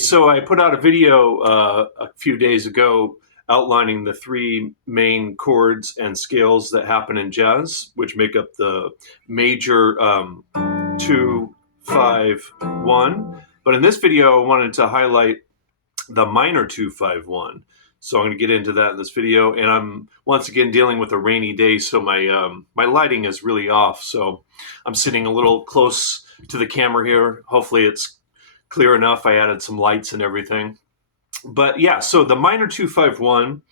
so I put out a video a few days ago outlining the three main chords and scales that happen in jazz, which make up the major 2, 5, 1. But in this video, I wanted to highlight the minor 2, 5, 1. So I'm going to get into that in this video. And I'm once again dealing with a rainy day, so my lighting is really off. So I'm sitting a little close to the camera here. Hopefully it's clear enough. I added some lights and everything. But yeah, so the minor 2, 5, 1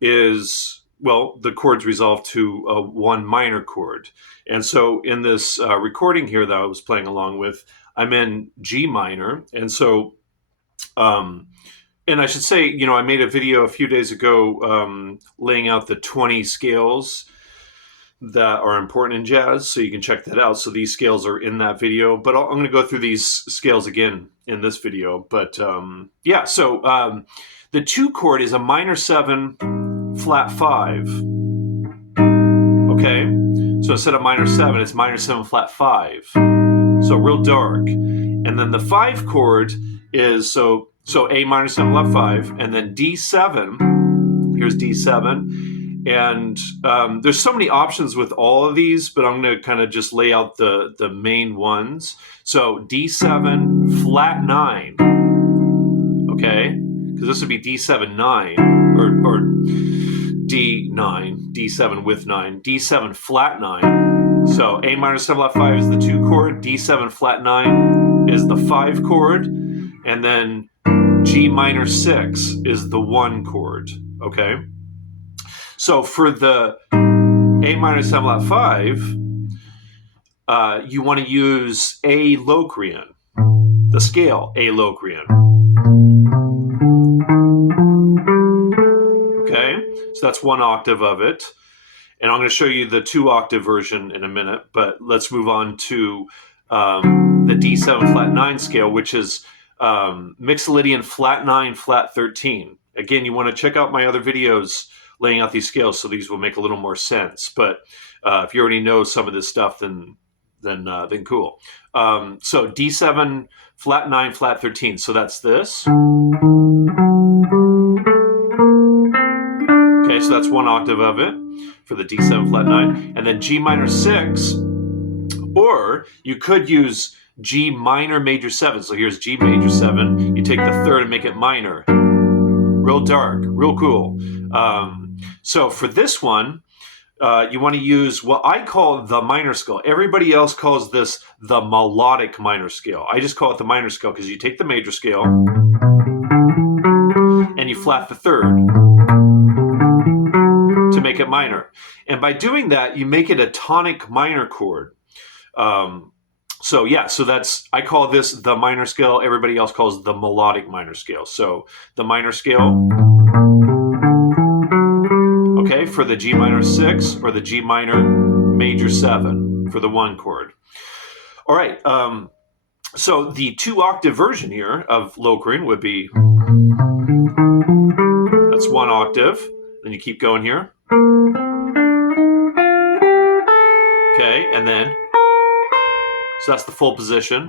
is, well, the chords resolve to a 1 minor chord. And so in this recording here that I was playing along with, I'm in G minor. And so, and I should say, you know, I made a video a few days ago laying out the 20 scales that are important in jazz, so you can check that out. So these scales are in that video, but I'm going to go through these scales again in this video. But yeah, so the 2 chord is a minor 7 flat 5. Okay, so instead of minor 7, it's minor 7 flat 5. So real dark. And then the 5 chord is so A minor 7 flat 5, and then D7. Here's D7. And there's so many options with all of these, but I'm going to kind of just lay out the main ones. So D7 flat 9, okay? Because this would be D7 9, or D9, D7 with 9, D7 flat 9. So A minor 7 flat 5 is the 2 chord, D7 flat 9 is the 5 chord, and then G minor 6 is the 1 chord, okay? So for the A minor 7 flat 5, you want to use A Locrian, the scale A Locrian. Okay, so that's 1 octave of it. And I'm going to show you the 2 octave version in a minute, but let's move on to the D7 flat 9 scale, which is Mixolydian flat 9, flat 13. Again, you want to check out my other videos laying out these scales, so these will make a little more sense. But if you already know some of this stuff, then cool. So D7 flat 9 flat 13. So that's this. Okay, so that's 1 octave of it for the D7 flat 9, and then G minor 6, or you could use G minor major 7. So here's G major 7. You take the 3rd and make it minor. Real dark, real cool. So for this one, you want to use what I call the minor scale. Everybody else calls this the melodic minor scale. I just call it the minor scale because you take the major scale and you flat the 3rd to make it minor. And by doing that, you make it a tonic minor chord. So yeah, so that's, I call this the minor scale. Everybody else calls the melodic minor scale. So the minor scale, okay, for the G minor 6 or the G minor major 7 for the 1 chord. All right, so the 2 octave version here of Locrian would be, that's 1 octave. Then you keep going here. Okay, and then, so that's the full position.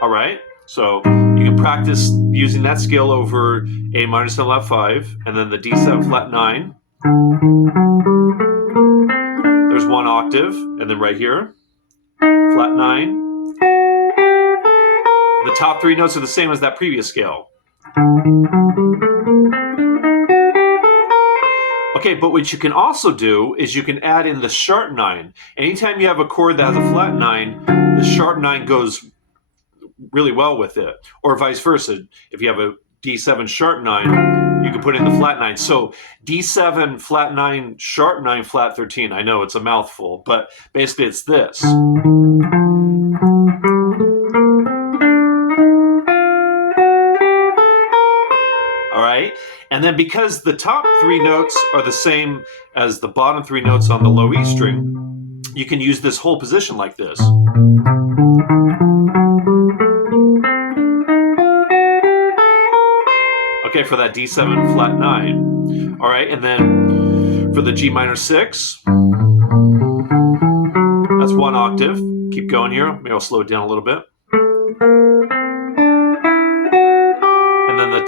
All right, so you can practice using that scale over A minor 7 flat 5, and then the D7 flat 9. There's 1 octave, and then right here, flat 9. The top 3 notes are the same as that previous scale. Okay, but what you can also do is you can add in the sharp 9. Anytime you have a chord that has a flat 9, the sharp 9 goes really well with it. Or vice versa. If you have a D7 sharp 9, you can put in the flat 9. So D7 flat 9, sharp 9, flat 13. I know it's a mouthful, but basically it's this. And then because the top 3 notes are the same as the bottom 3 notes on the low E string, you can use this whole position like this. Okay, for that D7 flat 9. All right, and then for the G minor 6, that's 1 octave. keep going here. Maybe I'll slow it down a little bit. And then the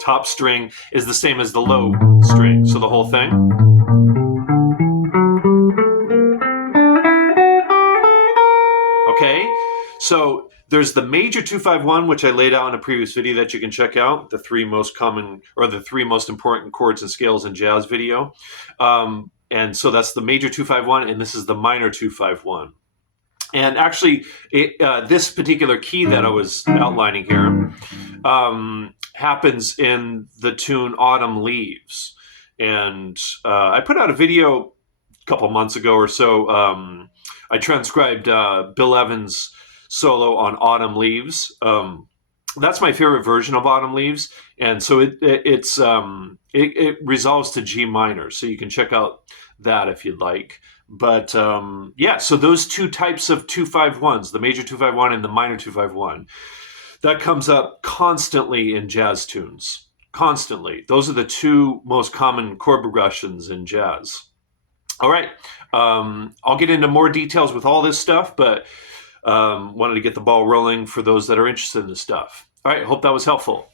top string is the same as the low string. So the whole thing. Okay, so there's the major 2-5-1, which I laid out in a previous video that you can check out, the three most common or the three most important chords and scales in jazz video. And so that's the major 2-5-1, and this is the minor 2-5-1. And actually, this particular key that I was outlining here happens in the tune Autumn Leaves. And I put out a video a couple months ago or so. I transcribed Bill Evans' solo on Autumn Leaves. That's my favorite version of Autumn Leaves. And so it resolves to G minor. So you can check out that if you'd like. But yeah, so those two types of 2-5-1s, the major 2-5-1 and the minor 2-5-1, that comes up constantly in jazz tunes. Constantly. Those are the two most common chord progressions in jazz. All right. I'll get into more details with all this stuff, but wanted to get the ball rolling for those that are interested in this stuff. All right. Hope that was helpful.